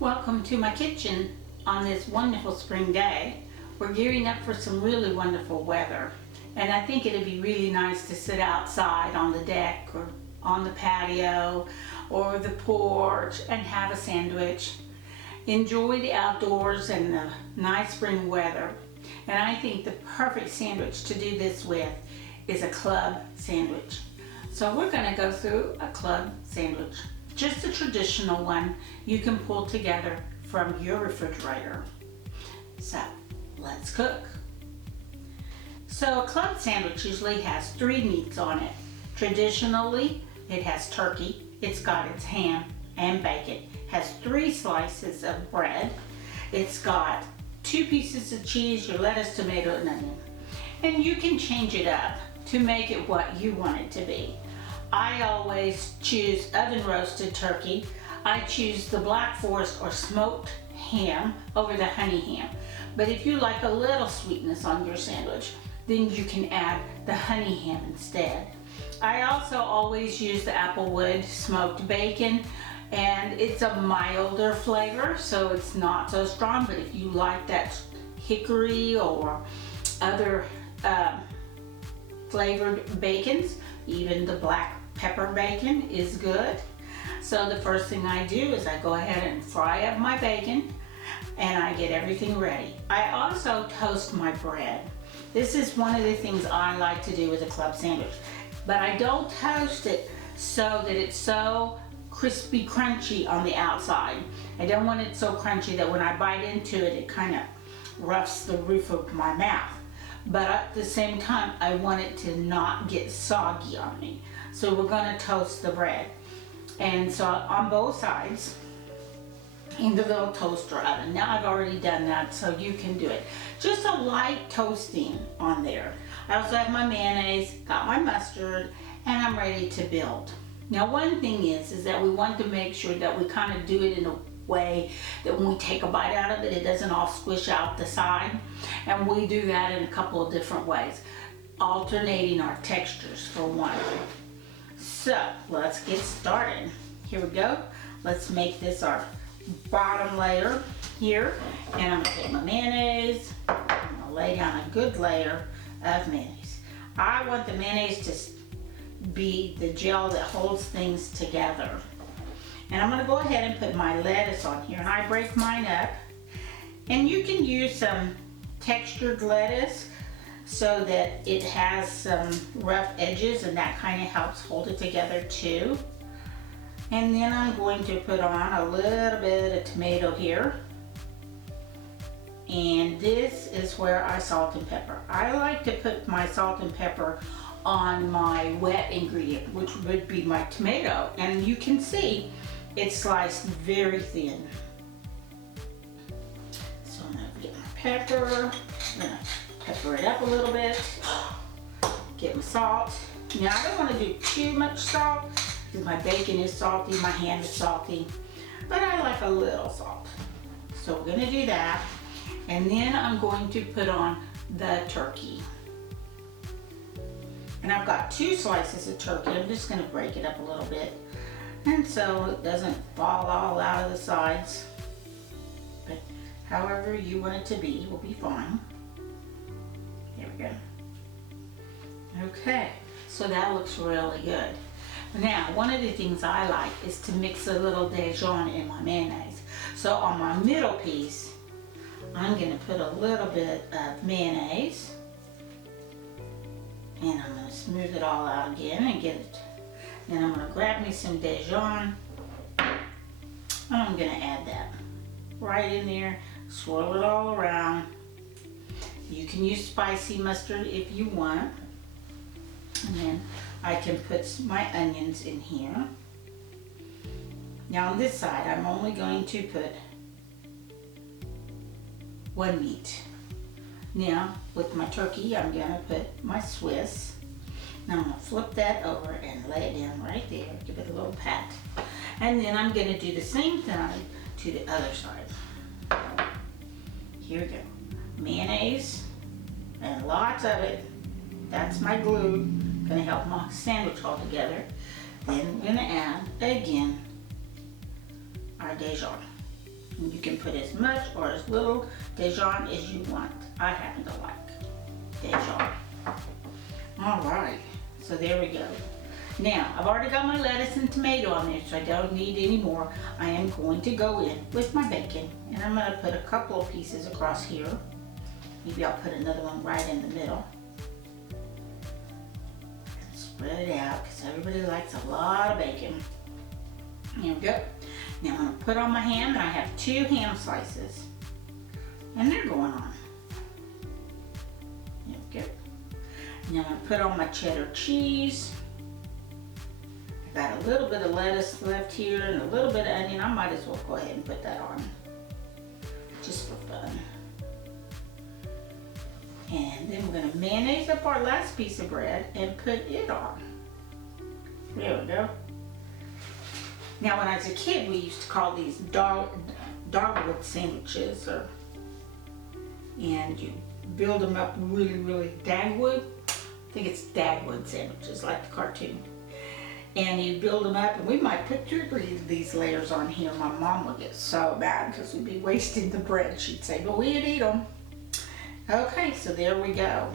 Welcome to my kitchen on this wonderful spring day. We're gearing up for some really wonderful weather, and I think it'd be really nice to sit outside on the deck or on the patio or the porch and have a sandwich. Enjoy the outdoors and the nice spring weather. And I think the perfect sandwich to do this with is a club sandwich. So we're going to go through a club sandwich. Just a traditional one you can pull together from your refrigerator. So let's cook. So a club sandwich usually has 3 meats on it. Traditionally, it has turkey, it's got its ham and bacon, has 3 slices of bread, it's got 2 pieces of cheese, your lettuce, tomato, and onion. And you can change it up to make it what you want it to be. I always choose oven roasted turkey. I choose the Black Forest or smoked ham over the honey ham. But if you like a little sweetness on your sandwich, then you can add the honey ham instead. I also always use the Applewood smoked bacon, and it's a milder flavor, so it's not so strong. But if you like that hickory or other flavored bacons, even the black pepper bacon is good. So the first thing I do is I go ahead and fry up my bacon and I get everything ready. I also toast my bread. This is one of the things I like to do with a club sandwich, but I don't toast it so that it's so crispy crunchy on the outside. I don't want it so crunchy that when I bite into it, it kind of roughs the roof of my mouth. But at the same time, I want it to not get soggy on me. So we're going to toast the bread. And so on both sides in the little toaster oven. Now I've already done that, so you can do it. Just a light toasting on there. I also have my mayonnaise, got my mustard, and I'm ready to build. Now one thing is that we want to make sure that we kind of do it in a way that when we take a bite out of it, it doesn't all squish out the side. And we do that in a couple of different ways, alternating our textures for one. So let's get started. Here we go. Let's make this our bottom layer here. And I'm gonna take my mayonnaise. I'm gonna lay down a good layer of mayonnaise. I want the mayonnaise to be the gel that holds things together. And I'm going to go ahead and put my lettuce on here, and I break mine up. And you can use some textured lettuce so that it has some rough edges, and that kind of helps hold it together too. And then I'm going to put on a little bit of tomato here. And this is where I salt and pepper. I like to put my salt and pepper on my wet ingredient, which would be my tomato. And you can see it's sliced very thin. So I'm going to get my pepper, I'm going to pepper it up a little bit, get my salt. Now I don't want to do too much salt because my bacon is salty, my ham is salty, but I like a little salt. So we're going to do that, and then I'm going to put on the turkey. And I've got 2 slices of turkey. I'm just going to break it up a little bit, and so it doesn't fall all out of the sides. But however you want it to be will be fine. Here we go. Okay, so that looks really good. Now, one of the things I like is to mix a little Dijon in my mayonnaise. So on my middle piece, I'm going to put a little bit of mayonnaise. And I'm going to smooth it all out again and get it. Then I'm going to grab me some Dijon, and I'm going to add that right in there, swirl it all around. You can use spicy mustard if you want. And then I can put my onions in here. Now on this side, I'm only going to put 1 meat. Now with my turkey, I'm going to put my Swiss. Now I'm going to flip that over and lay it down right there, give it a little pat. And then I'm going to do the same thing to the other side. Here we go. Mayonnaise, and lots of it. That's my glue, going to help my sandwich all together. Then we're going to add, again, our Dijon. And you can put as much or as little Dijon as you want. I happen to like Dijon. All right, so there we go. Now, I've already got my lettuce and tomato on there, so I don't need any more. I am going to go in with my bacon, and I'm going to put a couple of pieces across here. Maybe I'll put another one right in the middle. Spread it out, because everybody likes a lot of bacon. There we go. Now I'm going to put on my ham, and I have 2 ham slices. And they're going on. There we go. Now I'm going to put on my cheddar cheese. Got a little bit of lettuce left here and a little bit of onion. I might as well go ahead and put that on, just for fun. And then we're going to mayonnaise up our last piece of bread and put it on. There we go. Now when I was a kid, we used to call these Darwood sandwiches, and you build them up really Dagwood. I think it's Dagwood sandwiches, like the cartoon. And you build them up, and we might put 2 or 3 of these layers on here. My mom would get so mad because we'd be wasting the bread. She'd say, but we'd eat them. Okay, so there we go.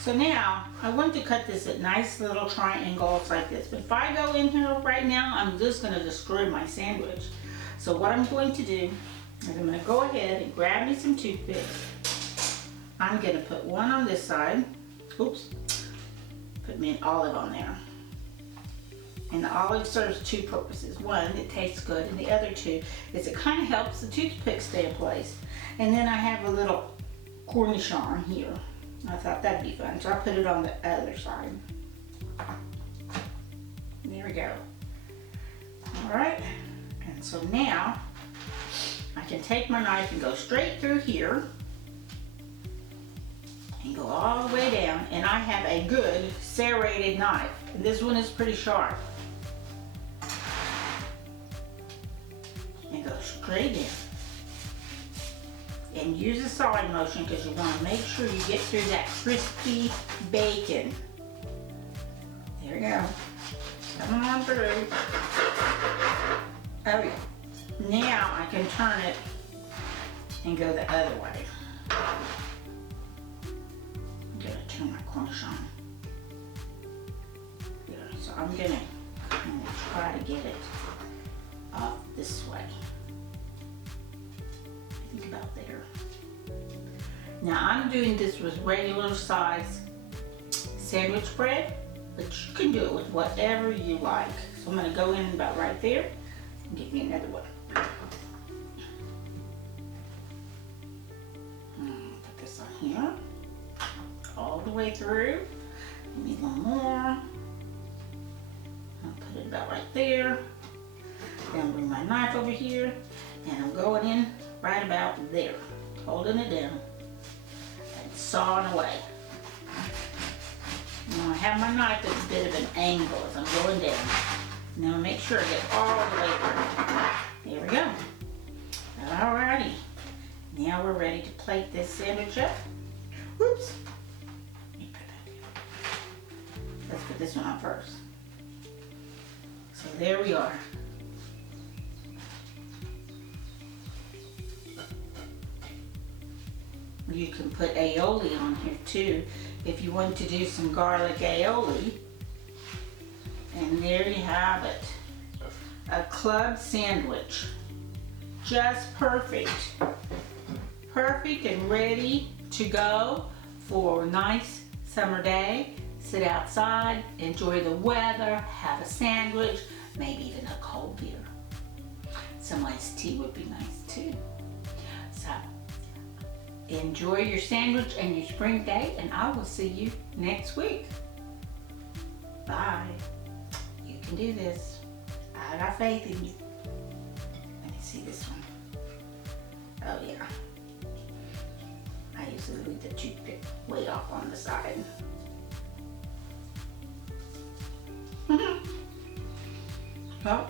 So now, I want to cut this at nice little triangles like this. But if I go in here right now, I'm just going to destroy my sandwich. So what I'm going to do is I'm going to go ahead and grab me some toothpicks. I'm going to put one on this side. Oops. Put me an olive on there. And the olive serves 2 purposes. One, it tastes good, and the other 2 is it kind of helps the toothpick stay in place. And then I have a little cornichon here. I thought that'd be fun, so I put it on the other side. There we go. All right, and so now I can take my knife and go straight through here and go all the way down, and I have a good serrated knife. And this one is pretty sharp. And go straight in. And use the sawing motion because you want to make sure you get through that crispy bacon. There we go. Coming on through. Oh yeah. Now I can turn it and go the other way. I'm going to turn my cornichon. Yeah, so I'm going to try to get it off this way. I think about there. Now I'm doing this with regular size sandwich bread, but you can do it with whatever you like. So I'm going to go in about right there and get me another one. Put this on here, all the way through. Need one more. I'll put it about right there. Then bring my knife over here, and I'm going in right about there, holding it down and sawing away. Now I have my knife at a bit of an angle as I'm going down. Now make sure I get all the way through. There we go. Alrighty. Now we're ready to plate this sandwich up. Whoops. Let's put this one on first. So there we are. You can put aioli on here too if you want to do some garlic aioli. And there you have it. A club sandwich. Just perfect. Perfect and ready to go for a nice summer day. Sit outside, enjoy the weather, have a sandwich, maybe even a cold beer. Some iced tea would be nice too. So enjoy your sandwich and your spring day, and I will see you next week. Bye. You can do this. I got faith in you. Let me see this one. Oh yeah. I usually leave the toothpick way off on the side. Oh.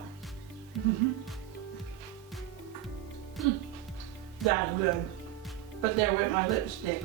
That's good. But there went my lipstick.